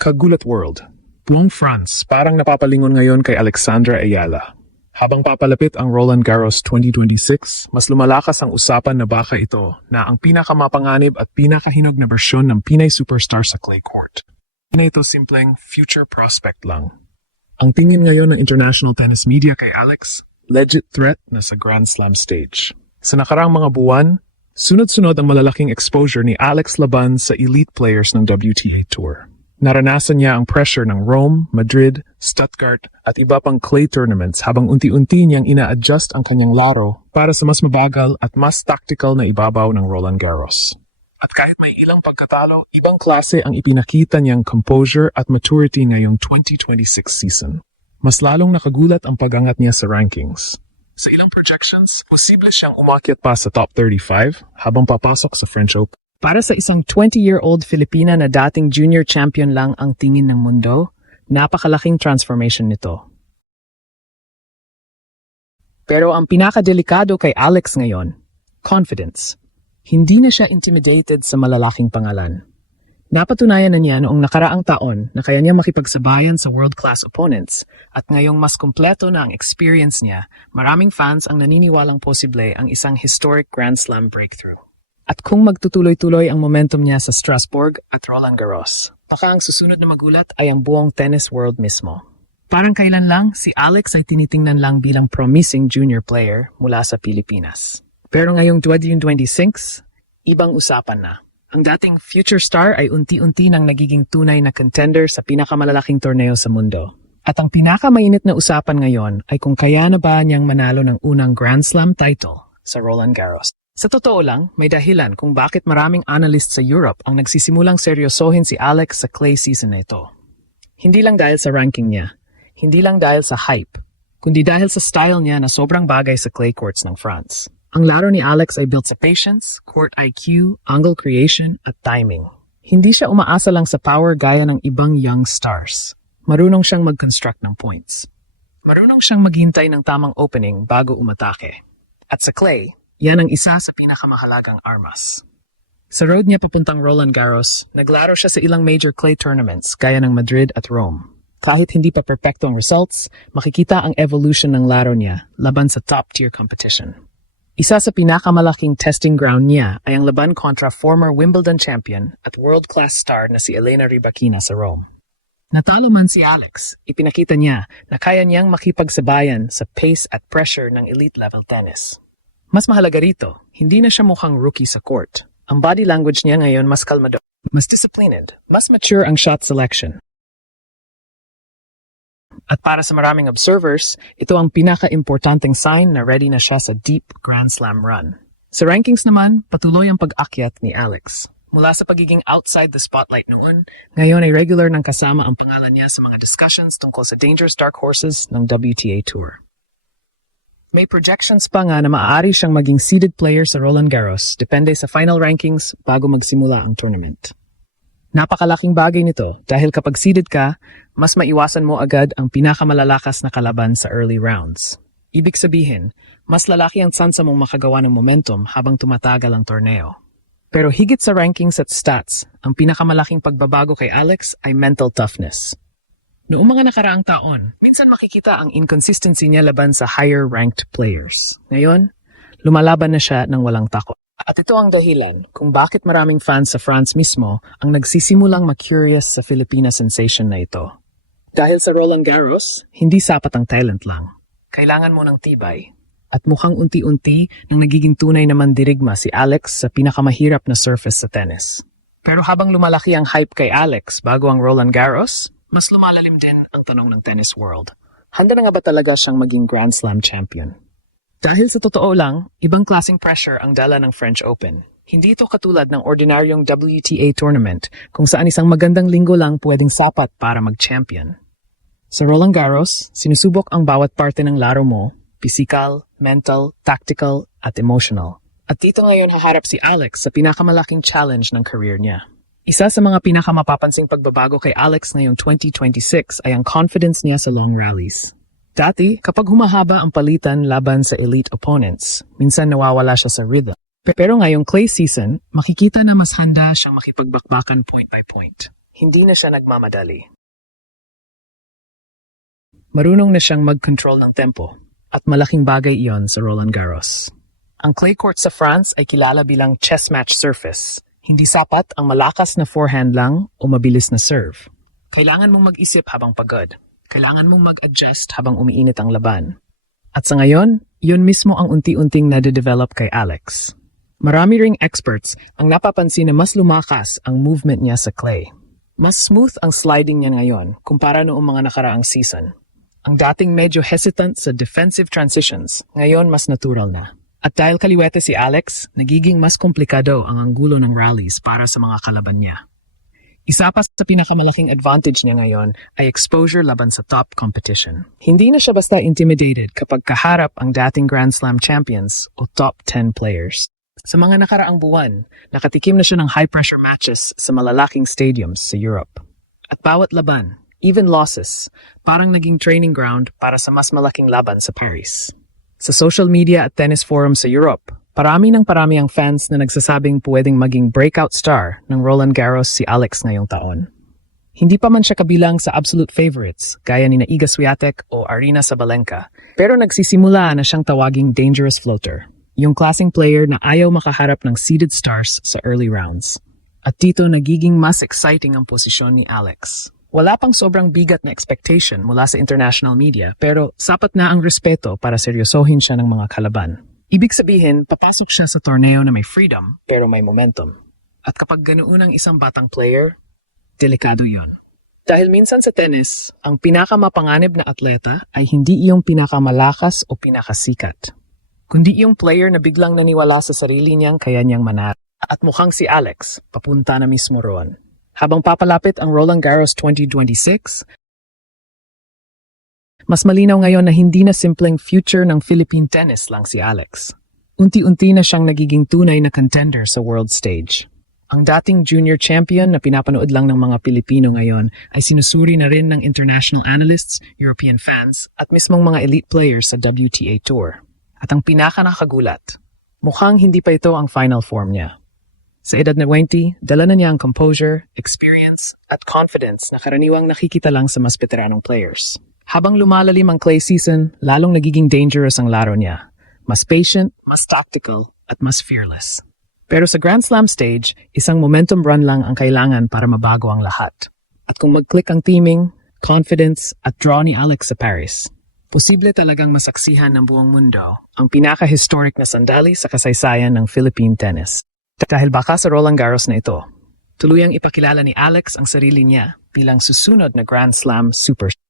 Kagulat World. Buong France parang napapalingon ngayon kay Alexandra Ayala. Habang papalapit ang Roland Garros 2026, mas lumalakas ang usapan na baka ito na ang pinakamapanganib at pinakahinog na bersyon ng Pinay superstar sa clay court. Hindi na ito simpleng future prospect lang. Ang tingin ngayon ng international tennis media kay Alex, legit threat na sa Grand Slam stage. Sa nakaraang mga buwan, sunod-sunod ang malalaking exposure ni Alex laban sa elite players ng WTA Tour. Naranasan niya ang pressure ng Rome, Madrid, Stuttgart at iba pang clay tournaments habang unti-unti niyang ina-adjust ang kanyang laro para sa mas mabagal at mas tactical na ibabaw ng Roland Garros. At kahit may ilang pagkatalo, ibang klase ang ipinakita niyang composure at maturity ngayong 2026 season. Mas lalong nakagulat ang pag-angat niya sa rankings. Sa ilang projections, posible siyang umakyat pa sa top 35 habang papasok sa French Open. Para sa isang 20-year-old Filipina na dating junior champion lang ang tingin ng mundo, napakalaking transformation nito. Pero ang pinakadelikado kay Alex ngayon, confidence. Hindi na siya intimidated sa malalaking pangalan. Napatunayan na niya noong nakaraang taon na kaya niya makipagsabayan sa world-class opponents at ngayong mas kumpleto na ang experience niya, maraming fans ang naniniwalang posible ang isang historic Grand Slam breakthrough. At kung magtutuloy-tuloy ang momentum niya sa Strasbourg at Roland Garros, baka ang susunod na magulat ay ang buong tennis world mismo. Parang kailan lang, si Alex ay tinitingnan lang bilang promising junior player mula sa Pilipinas. Pero ngayong 2026, ibang usapan na. Ang dating future star ay unti-unti nang nagiging tunay na contender sa pinakamalalaking torneo sa mundo. At ang pinakamainit na usapan ngayon ay kung kaya na ba niyang manalo ng unang Grand Slam title sa Roland Garros. Sa totoo lang, may dahilan kung bakit maraming analysts sa Europe ang nagsisimulang seryosohin si Alex sa clay season na ito. Hindi lang dahil sa ranking niya, hindi lang dahil sa hype, kundi dahil sa style niya na sobrang bagay sa clay courts ng France. Ang laro ni Alex ay built sa patience, court IQ, angle creation, at timing. Hindi siya umaasa lang sa power gaya ng ibang young stars. Marunong siyang mag-construct ng points. Marunong siyang maghintay ng tamang opening bago umatake. At sa clay, yan ang isa sa pinakamahalagang armas. Sa road niya papuntang Roland Garros, naglaro siya sa ilang major clay tournaments gaya ng Madrid at Rome. Kahit hindi pa perpekto ang results, makikita ang evolution ng laro niya laban sa top-tier competition. Isa sa pinakamalaking testing ground niya ay ang laban kontra former Wimbledon champion at world-class star na si Elena Rybakina sa Rome. Natalo man si Alex, ipinakita niya na kaya niyang makipagsabayan sa pace at pressure ng elite-level tennis. Mas mahalaga rito, hindi na siya mukhang rookie sa court. Ang body language niya ngayon mas kalmado, mas disciplined, mas mature ang shot selection. At para sa maraming observers, ito ang pinaka-importanting sign na ready na siya sa deep Grand Slam run. Sa rankings naman, patuloy ang pag-akyat ni Alex. Mula sa pagiging outside the spotlight noon, ngayon ay regular nang kasama ang pangalan niya sa mga discussions tungkol sa dangerous dark horses ng WTA Tour. May projections pa nga na maaari siyang maging seeded player sa Roland Garros depende sa final rankings bago magsimula ang tournament. Napakalaking bagay nito dahil kapag seeded ka, mas maiwasan mo agad ang pinakamalalakas na kalaban sa early rounds. Ibig sabihin, mas lalaki ang tsansa mong makagawa ng momentum habang tumatagal ang torneo. Pero higit sa rankings at stats, ang pinakamalaking pagbabago kay Alex ay mental toughness. Noong mga nakaraang taon, minsan makikita ang inconsistency niya laban sa higher-ranked players. Ngayon, lumalaban na siya ng walang takot. At ito ang dahilan kung bakit maraming fans sa France mismo ang nagsisimulang ma-curious sa Filipina sensation na ito. Dahil sa Roland Garros, hindi sapat ang talent lang. Kailangan mo ng tibay. At mukhang unti-unti nang nagiging tunay na mandirigma si Alex sa pinakamahirap na surface sa tennis. Pero habang lumalaki ang hype kay Alex bago ang Roland Garros, mas lumalalim din ang tanong ng tennis world. Handa na nga ba talaga siyang maging Grand Slam champion? Dahil sa totoo lang, ibang klaseng pressure ang dala ng French Open. Hindi ito katulad ng ordinaryong WTA tournament kung saan isang magandang linggo lang pwedeng sapat para mag-champion. Sa Roland Garros, sinusubok ang bawat parte ng laro mo, physical, mental, tactical, at emotional. At dito ngayon haharap si Alex sa pinakamalaking challenge ng career niya. Isa sa mga pinakamapapansing pagbabago kay Alex ngayong 2026 ay ang confidence niya sa long rallies. Dati, kapag humahaba ang palitan laban sa elite opponents, minsan nawawala siya sa rhythm. Pero ngayong clay season, makikita na mas handa siyang makipagbakbakan point by point. Hindi na siya nagmamadali. Marunong na siyang mag-control ng tempo at malaking bagay iyon sa Roland Garros. Ang clay court sa France ay kilala bilang chess match surface. Hindi sapat ang malakas na forehand lang o mabilis na serve. Kailangan mong mag-isip habang pagod. Kailangan mong mag-adjust habang umiinit ang laban. At sa ngayon, yun mismo ang unti-unting nade-develop kay Alex. Marami ring experts ang napapansin na mas lumakas ang movement niya sa clay. Mas smooth ang sliding niya ngayon kumpara noong mga nakaraang season. Ang dating medyo hesitant sa defensive transitions, ngayon mas natural na. At dahil kaliwete si Alex, nagiging mas komplikado ang anggulo ng rallies para sa mga kalaban niya. Isa pa sa pinakamalaking advantage niya ngayon ay exposure laban sa top competition. Hindi na siya basta intimidated kapag kaharap ang dating Grand Slam champions o top 10 players. Sa mga nakaraang buwan, nakatikim na siya ng high-pressure matches sa malalaking stadiums sa Europe. At bawat laban, even losses, parang naging training ground para sa mas malaking laban sa Paris. Sa social media at tennis forums sa Europe, parami ang fans na nagsasabing pwedeng maging breakout star ng Roland Garros si Alex ngayong taon. Hindi pa man siya kabilang sa absolute favorites, gaya ni Iga Swiatek o Aryna Sabalenka, pero nagsisimula na siyang tawaging dangerous floater, yung klaseng player na ayaw makaharap ng seeded stars sa early rounds. At dito nagiging mas exciting ang posisyon ni Alex. Wala pang sobrang bigat na expectation mula sa international media, pero sapat na ang respeto para seryosohin siya ng mga kalaban. Ibig sabihin, papasok siya sa torneo na may freedom, pero may momentum. At kapag ganoon ang isang batang player, delikado yon. Dahil minsan sa tennis, ang pinakamapanganib na atleta ay hindi iyong pinakamalakas o pinakasikat, kundi iyong player na biglang naniwala sa sarili niyang kaya niyang manalo. At mukhang si Alex, papunta na mismo roon. Habang papalapit ang Roland Garros 2026, mas malinaw ngayon na hindi na simpleng future ng Philippine tennis lang si Alex. Unti-unti na siyang nagiging tunay na contender sa world stage. Ang dating junior champion na pinapanood lang ng mga Pilipino ngayon ay sinusuri na rin ng international analysts, European fans, at mismong mga elite players sa WTA Tour. At ang pinaka-nakagulat, mukhang hindi pa ito ang final form niya. Sa edad na 20, dala na niya ang composure, experience, at confidence na karaniwang nakikita lang sa mas veteranong players. Habang lumalalim ang clay season, lalong nagiging dangerous ang laro niya. Mas patient, mas tactical, at mas fearless. Pero sa Grand Slam stage, isang momentum run lang ang kailangan para mabago ang lahat. At kung mag-click ang teaming, confidence, at draw ni Alex sa Paris, posible talagang masaksihan ng buong mundo ang pinaka-historic na sandali sa kasaysayan ng Philippine tennis. Dahil baka sa Roland Garros na ito, tuluyang ipakilala ni Alex ang sarili niya bilang susunod na Grand Slam superstar.